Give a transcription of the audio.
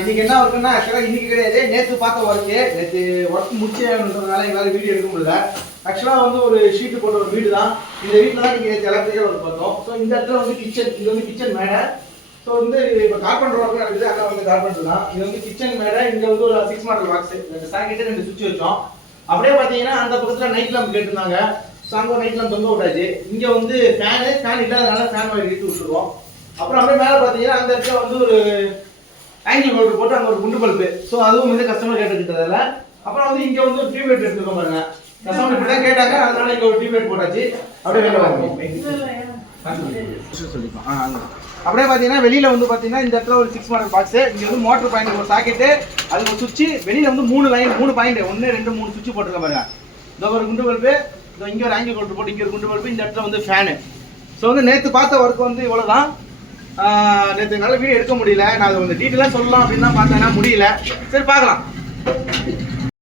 இன்னைக்கு என்ன ஒர்க்குன்னா ஆக்சுவலாக இன்னைக்கு கிடையாது, நேற்று பார்த்த ஒர்க்கு. நேற்று ஒர்க் முடிச்சதுனால எங்களால் வீடியோ எடுக்க முடியல. ஆக்சுவலாக வந்து ஒரு ஷீட்டு போட்ட ஒரு வீடு தான். இந்த வீட்டில் தான் நீங்கள் நேற்று எலக்ட்ரிக்கல் ஒர்க் பார்த்தோம். ஸோ இந்த இடத்துல வந்து கிச்சன், இது வந்து கிச்சன் மேடை. ஸோ வந்து இப்போ கார்பெண்டர் ஒர்க் நடக்குது, அங்கே வந்து கார்பெண்டர் தான். இது வந்து கிச்சன் மேடை. இங்கே வந்து ஒரு 6 மாடல் பாக்ஸ், 2 சாக்கெட்டு 2 சுவிட்ச் வச்சோம். அப்படியே பார்த்தீங்கன்னா அந்த பக்கத்தில் நைட் லேம்ப் கேட்டிருந்தாங்க. ஸோ அங்கே ஒரு நைட் லேம்ப் தொங்க விட்டாச்சு. இங்கே வந்து ஃபேன் இல்லாதனால ஃபேன் வாங்கி எடுத்து விட்டுருவோம். அப்புறம் அப்படியே மேலே பார்த்தீங்கன்னா அந்த இடத்துல வந்து ஒரு ஆங்கிள் பல்பு போட்டு அங்கே ஒரு குண்டு பல்பு. ஸோ அதுவும் வந்து கஸ்டமர் கேட்டுக்கிட்டதில்ல. அப்புறம் வந்து இங்கே வந்து ஒரு டியூப் லைட் எடுத்துக்கோ பாருங்க. கஸ்டமர் இப்படி தான் கேட்டாங்க, அதனால இங்கே ஒரு டியூப் லைட் போட்டாச்சு. அப்படியே வெளில வாங்க சொல்லிப்போம். அப்படியே பார்த்தீங்கன்னா வெளியில் வந்து பார்த்தீங்கன்னா இந்த இடத்துல ஒரு 6 மாடல் பாக்ஸு. இங்கே வந்து மோட்டர் பாயிண்ட் ஒரு சாக்கெட்டு, அது ஒரு சுவிட்சு. வெளியில் வந்து 3 லைன் 3 பாயிண்ட் 1 2 3 சுவிட்ச் போட்டுருக்க பாருங்க. இதோ ஒரு குண்டு பல்பு, இதோ இங்கே ஒரு ஆங்கிள் பல்பு போட்டு இங்கே ஒரு குண்டு பல்பு, இந்த இடத்துல வந்து ஃபேனு. ஸோ வந்து நேற்று பார்த்த ஒர்க் வந்து இவ்வளோ தான். நேற்று என்னால் வீடியோ எடுக்க முடியல. நான் அதை கொஞ்சம் டீட்டெயிலாக சொல்லலாம் அப்படின்னு தான் பார்த்தேன்னா முடியல. சரி பார்க்கலாம்.